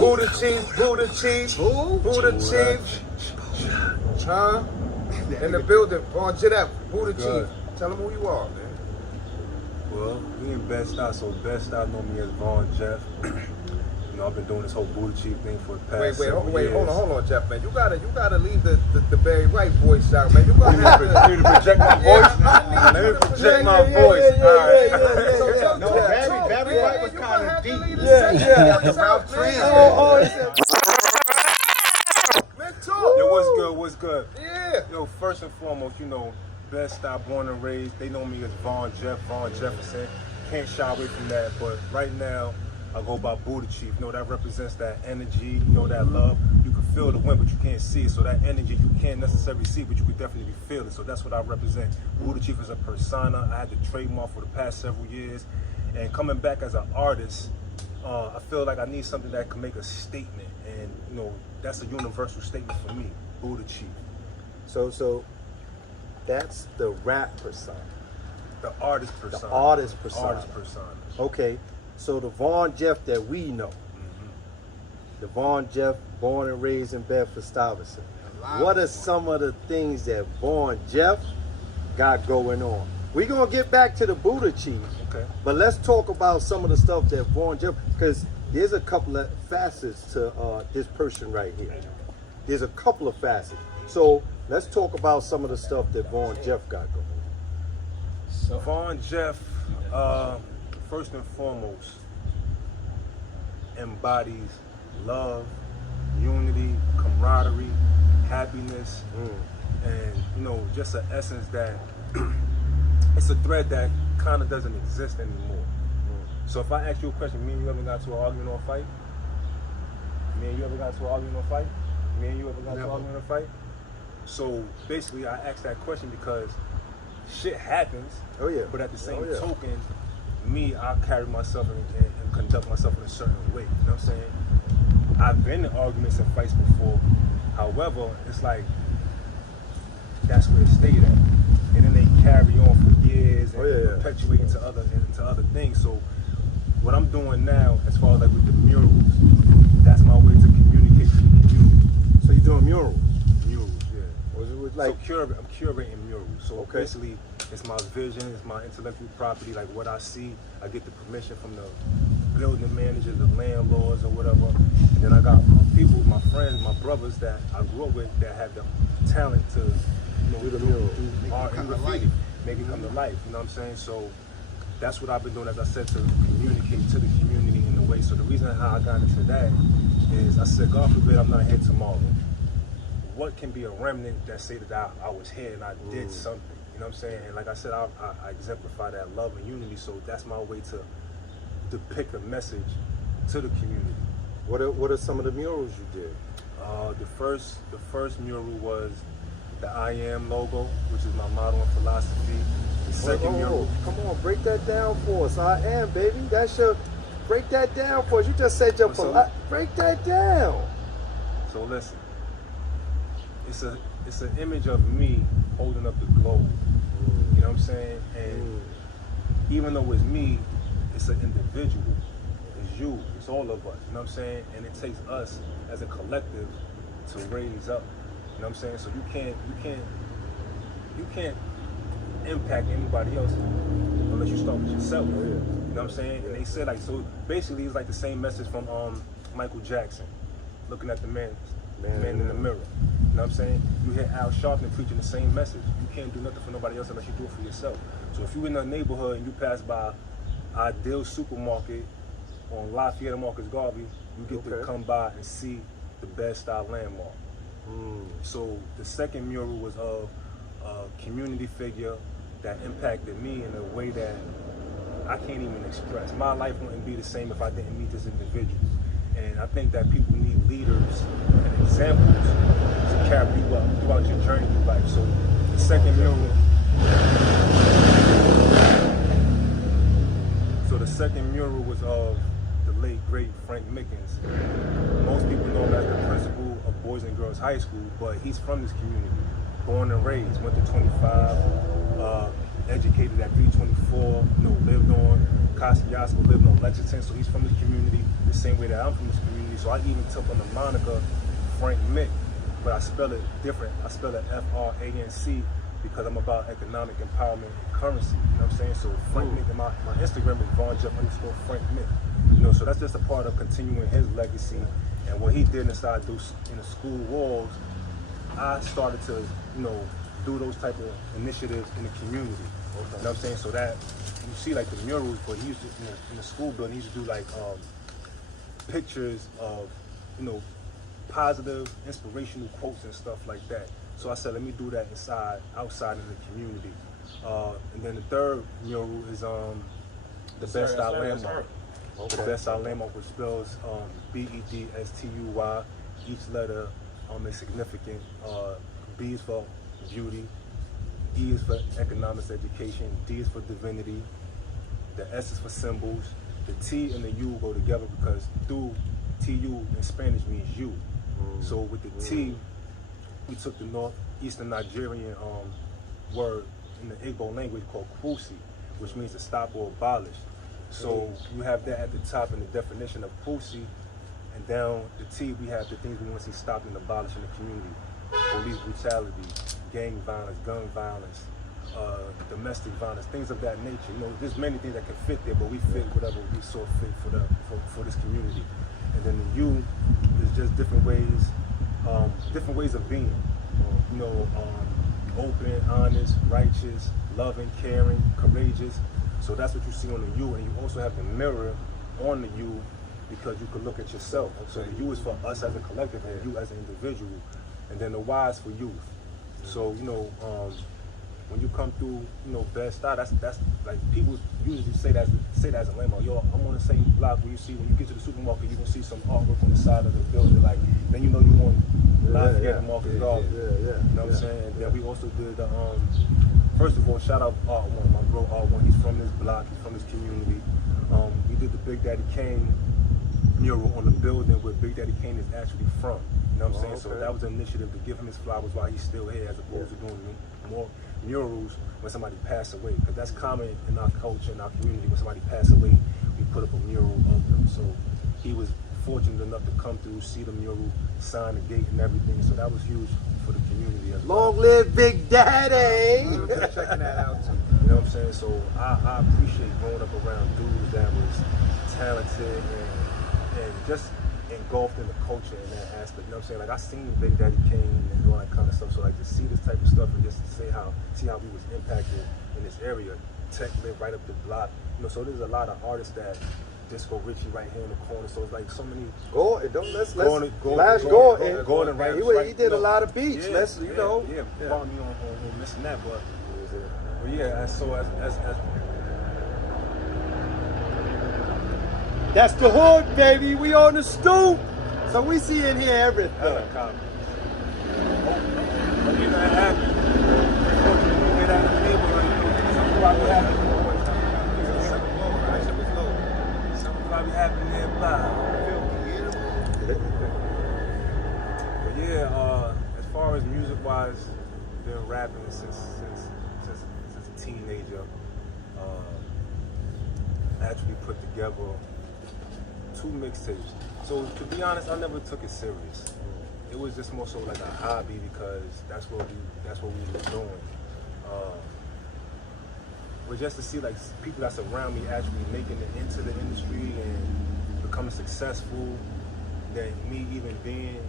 Buddha Chief, Buddha Chief, Buddha Chief. Huh? In the building, on Jet Buddha Chief. Tell them who you are, man. Well, we in BED-STUY, so BED-STUY know me as Vaughn Jeff. You know, I've been doing this whole Buddha Chief thing for the past several years. Hold on, Jeff, man. You gotta leave the Barry White voice out, man. You gotta have to project my voice. Let me project my voice. All right. No, Barry White was kind of deep. Yo, what's good? Yeah. Yo, first and foremost, you know, BED-STUY, born and raised. They know me as Vaughn Jeff, Vaughn Jefferson. Can't shy away from that, but right now, I go by Buddha Chief. You know, that represents that energy, you know, that love. You can feel the wind, but you can't see it. So that energy, you can't necessarily see, but you can definitely feel it. So that's what I represent. Buddha Chief is a persona. I had the trademark for the past several years. And coming back as an artist, I feel like I need something that can make a statement. And, you know, that's a universal statement for me, Buddha Chief. So that's the rap persona. The artist persona. The artist persona. Artist persona. Okay. So the Vaughn Jeff that we know, the Vaughn Jeff born and raised in Bedford-Stuyvesant. What are some of the things that Vaughn Jeff got going on? We're going to get back to the Buddha Chief, okay, but let's talk about some of the stuff that Vaughn Jeff, because there's a couple of facets to this person right here. There's a couple of facets. So let's talk about some of the stuff that Vaughn Jeff got going on. So Vaughn Jeff, first and foremost, embodies love, unity, camaraderie, happiness, and, you know, just an essence that it's a thread that kind of doesn't exist anymore. So if I ask you a question, me and you ever got to an argument or a fight? Me and you ever got to an argument or a fight? Me and you ever got to an argument or a fight? So basically I asked that question because shit happens, but at the same token, I carry myself and conduct myself in a certain way. You know what I'm saying? I've been in arguments and fights before. However, it's like that's where it stayed at, and then they carry on for years and perpetuate into other things. So what I'm doing now, as far as like with the murals, that's my way to communicate to the community. So you're doing murals? Murals, yeah. Was it like I'm curating murals. So basically, it's my vision, it's my intellectual property, like what I see. I get the permission from the building managers, the landlords, or whatever. And then I got my people, my friends, my brothers that I grew up with that have the talent to, you know, do art and graffiti, make it come to life. You know what I'm saying? So that's what I've been doing, as I said, to communicate to the community in a way. So the reason how I got into that is I said, God forbid I'm not here tomorrow. What can be a remnant that say that I was here and I did something? You know what I'm saying? And like I said, I exemplify that love and unity. So that's my way to depict a message to the community. What are some of the murals you did? The first mural was the I Am logo, which is my motto and philosophy. The second mural. Come on, break that down for us. I am, baby. That's your. Break that down for us. You just said your philosophy. Break that down. So listen. It's an image of me holding up the globe. You know what I'm saying? And even though it's me, it's an individual. It's you. It's all of us. You know what I'm saying? And it takes us as a collective to raise up. You know what I'm saying? So you can't impact anybody else unless you start with yourself. You know what I'm saying? And they said, like, so basically it's like the same message from Michael Jackson, looking at the man in the mirror. You know what I'm saying? You hear Al Sharpton preaching the same message. You can't do nothing for nobody else unless you do it for yourself. So if you're in a neighborhood and you pass by Ideal Supermarket on Lafayette and Marcus Garvey, you get to come by and see the BED-STUY landmark. So the second mural was of a community figure that impacted me in a way that I can't even express. My life wouldn't be the same if I didn't meet this individual. And I think that people need leaders and examples to carry you up throughout your journey through life. So the second mural, was of the late great Frank Mickens. Most people know him as the principal of Boys and Girls High School, but he's from this community, born and raised, went to 25, educated at 324, lived on Kosciuszko living on Lexington, so he's from this community the same way that I'm from this community. So I even took on the moniker Frank Mick, but I spell it different. I spell it Franc because I'm about economic empowerment and currency. You know what I'm saying? So Frank Mick, and my Instagram is VonJeff_Frank Mick. You know, so that's just a part of continuing his legacy and what he did inside in the school walls. I started to, you know, do those type of initiatives in the community. You know what I'm saying? So that you see like the murals, but he used to, in the school building, he used to do like pictures of, you know, positive, inspirational quotes and stuff like that. So I said, let me do that outside in the community. And then the third mural is the BED-STUY landmark. The BED-STUY landmark, which spells BED-STUY. Each letter is significant. B is for beauty. E is for economics education. D is for divinity. The S is for symbols. The T and the U go together because TU in Spanish means you. So with the T, we took the northeastern Nigerian word in the Igbo language called Kwusi, which means to stop or abolish. So you have that at the top in the definition of Kwusi, and down the T we have the things we want to see stopped and abolished in the community. Police brutality, gang violence, gun violence, domestic violence, things of that nature. You know, there's many things that can fit there, but we fit whatever we saw fit for this community. And then the U is just different ways of being. You know, open, honest, righteous, loving, caring, courageous. So that's what you see on the U, and you also have the mirror on the U because you can look at yourself. So the U is for us as a collective and you as an individual, and then the Y is for youth. So you know, when you come through, you know, BED-STUY, that's like people usually say that as a landmark. Yo, I'm on the same block where you see when you get to the supermarket, you can see some artwork on the side of the building. Like then you know you want Lafayette and Marcus Garvey. You know what I'm saying? And then we also did the first of all, shout out Art1, my bro Art1. He's from this block, he's from this community. We did the Big Daddy Kane mural on the building where Big Daddy Kane is actually from. You know what I'm saying? So that was an initiative to give him his flowers while he's still here, as opposed to doing more murals when somebody passed away. Because that's common in our culture, in our community. When somebody passed away, we put up a mural of them. So he was fortunate enough to come through, see the mural, sign the gate and everything. So that was huge for the community as well. Long live Big Daddy! Checking that out too. You know what I'm saying? So I appreciate growing up around dudes that was talented and just engulfed in the culture in that aspect. You know what I'm saying? Like I seen Big Daddy Kane and all that kind of stuff. So like to see this type of stuff and just to see how we was impacted in this area. Tech lived right up the block. You know, so there's a lot of artists that Disco Richie right here in the corner. So it's like so many. Gordon right. He did a lot of beats. Follow me on missing that, but yeah. So as that's the hood, baby. We on the stoop. So we see in here everything. But yeah, as far as music-wise, been rapping since a teenager. I actually put together 2 mixtapes. So to be honest, I never took it serious. It was just more so like a hobby because that's what we were doing. But just to see like people that's around me actually making it into the industry and becoming successful, than me even being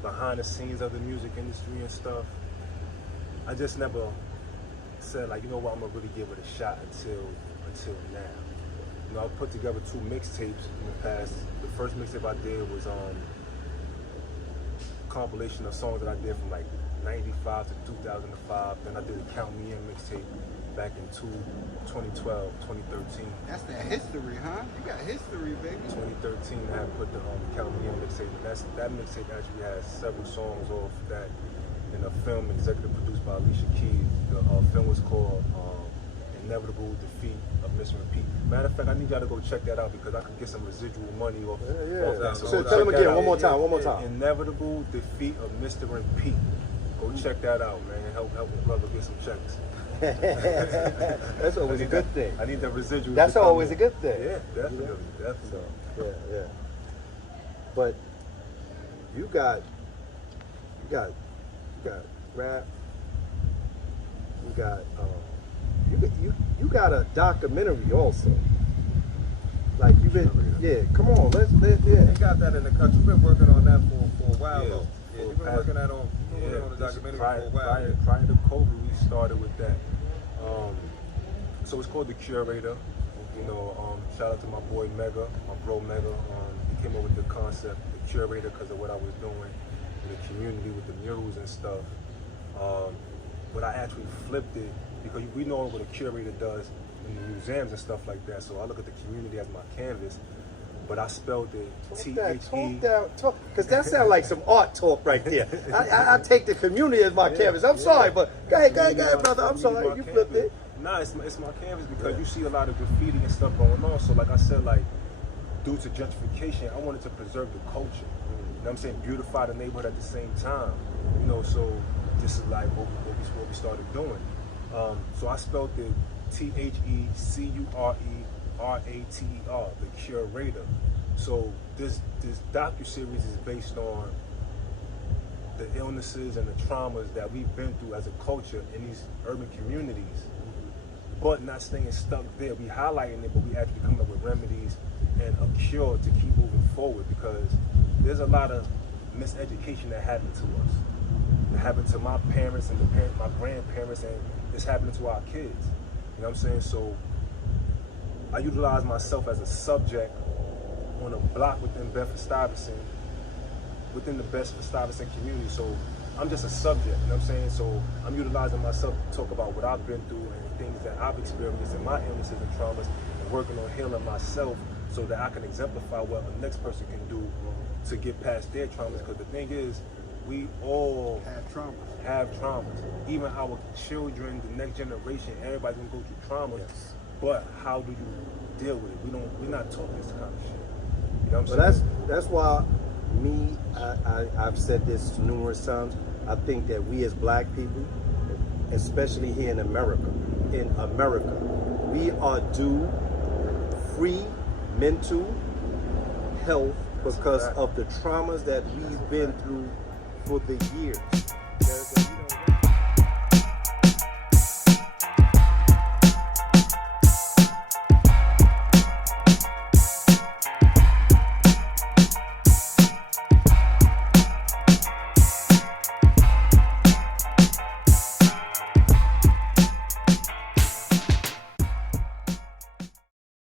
behind the scenes of the music industry and stuff, I just never said like, you know what, I'm gonna really give it a shot until now. You know, I put together 2 mixtapes in the past. The first mixtape I did was a compilation of songs that I did from like 95 to 2005. Then I did a Count Me In mixtape back in 2012, 2013. That's the history, huh? You got history, baby. 2013, I had put the Count Me In mixtape. That mixtape actually has several songs off that in a film executive produced by Alicia Keys. The film was called Inevitable Defeat of Mr. Repeat. Matter of fact, I need y'all to go check that out because I could get some residual money off that. So tell them again, one more time. Inevitable Defeat of Mr. Repeat. Go check that out, man. Help a brother get some checks. That's always a good thing. I need the residual. That's always a good thing. Yeah, definitely, definitely. So, yeah. But you got rap. You got a documentary also. Like you been, come on, let's. They got that in the country. We've been working on that for a while though. Yeah, you've been working on the documentary for a while. Prior to COVID, we started with that. So it's called The Curator. You know, shout out to my boy Mega, my bro Mega. He came up with the concept, The Curator, because of what I was doing in the community with the murals and stuff. But I actually flipped it because we know what a curator does in the museums and stuff like that. So I look at the community as my canvas, but I spelled it T-H-E. Talk, because that sounds like some art talk right there. I take the community as my canvas. I'm sorry, but go ahead, brother. I'm sorry, you flipped it. Nah, it's my canvas because you see a lot of graffiti and stuff going on. So like I said, like due to gentrification, I wanted to preserve the culture. You know what I'm saying? Beautify the neighborhood at the same time. You know, so this is like what we started doing. So I spelled it T-H-E-C-U-R-E-R-A-T-E-R, The Curator. So this docuseries is based on the illnesses and the traumas that we've been through as a culture in these urban communities, but not staying stuck there. We highlighting it, but we actually coming up with remedies and a cure to keep moving forward, because there's a lot of miseducation that happened to us. It happened to my parents and my grandparents, and it's happening to our kids. You know what I'm saying? So I utilize myself as a subject on a block within Bedford-Stuyvesant, within the Bedford-Stuyvesant community. So I'm just a subject, you know what I'm saying? So I'm utilizing myself to talk about what I've been through and things that I've experienced and my illnesses and traumas, and working on healing myself so that I can exemplify what the next person can do to get past their traumas. Because the thing is, we all have traumas. Even our children, the next generation, everybody's gonna go through traumas. Yes. But how do you deal with it? We're not taught this kind of shit. You know what I'm saying? That's why I've said this numerous times. I think that we as black people, especially here in America, we are due free mental health because of the traumas that we've been through for the years.